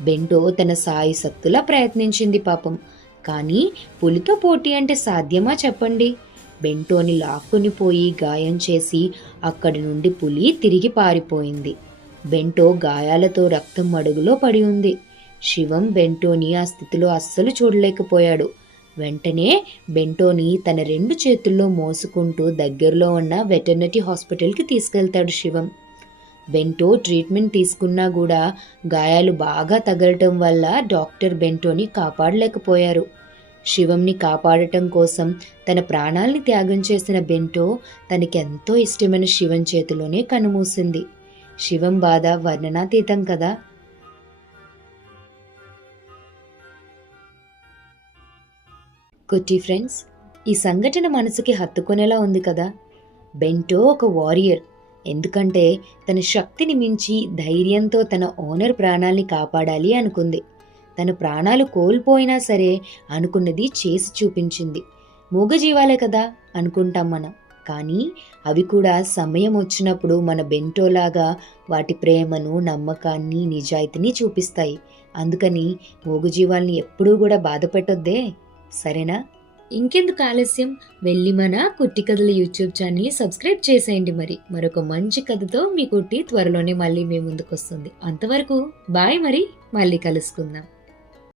Bento తన సాయశక్తులా ప్రయత్నించింది పాపం. కానీ పులితో పోటీ అంటే సాధ్యమా చెప్పండి? బెంటోని లాక్కుని పోయి గాయం చేసి అక్కడి నుండి పులి తిరిగి పారిపోయింది. బెంటో గాయాలతో రక్తం మడుగులో పడి ఉంది. శివం బెంటోని ఆ స్థితిలో అస్సలు చూడలేకపోయాడు. వెంటనే బెంటోని తన 2 చేతుల్లో మోసుకుంటూ దగ్గరలో ఉన్న వెటర్నరీ హాస్పిటల్కి తీసుకెళ్తాడు శివం. బెంటో ట్రీట్మెంట్ తీసుకున్నా కూడా గాయాలు బాగా తగలటం వల్ల డాక్టర్ బెంటోని కాపాడలేకపోయారు. శివంని కాపాడటం కోసం తన ప్రాణాల్ని త్యాగం చేసిన బెంటో తనకెంతో ఇష్టమైన శివం చేతిలోనే కన్నుమూసింది. శివం బాధ వర్ణనాతీతం కదా. కుట్టి ఫ్రెండ్స్, ఈ సంఘటన మనసుకి హత్తుకునేలా ఉంది కదా. బెంటో ఒక వారియర్. ఎందుకంటే తన శక్తిని మించి ధైర్యంతో తన ఓనర్ ప్రాణాల్ని కాపాడాలి అనుకుంది. తన ప్రాణాలు కోల్పోయినా సరే అనుకున్నది చేసి చూపించింది. మూగజీవాలే కదా అనుకుంటాం మనం, కానీ అవి కూడా సమయం వచ్చినప్పుడు మన బెంటోలాగా వాటి ప్రేమను, నమ్మకాన్ని, నిజాయితీని చూపిస్తాయి. అందుకని మూగజీవాల్ని ఎప్పుడూ కూడా బాధ పెట్టొద్దే, సరేనా? ఇంకెందుకు ఆలస్యం, వెళ్ళి మన కుట్టి కథల యూట్యూబ్ ఛానల్ని సబ్స్క్రైబ్ చేసేయండి. మరొక మంచి కథతో మీ కుట్టి త్వరలోనే మళ్ళీ మీ ముందుకు వస్తుంది. అంతవరకు బాయ్, మళ్ళీ కలుసుకుందాం.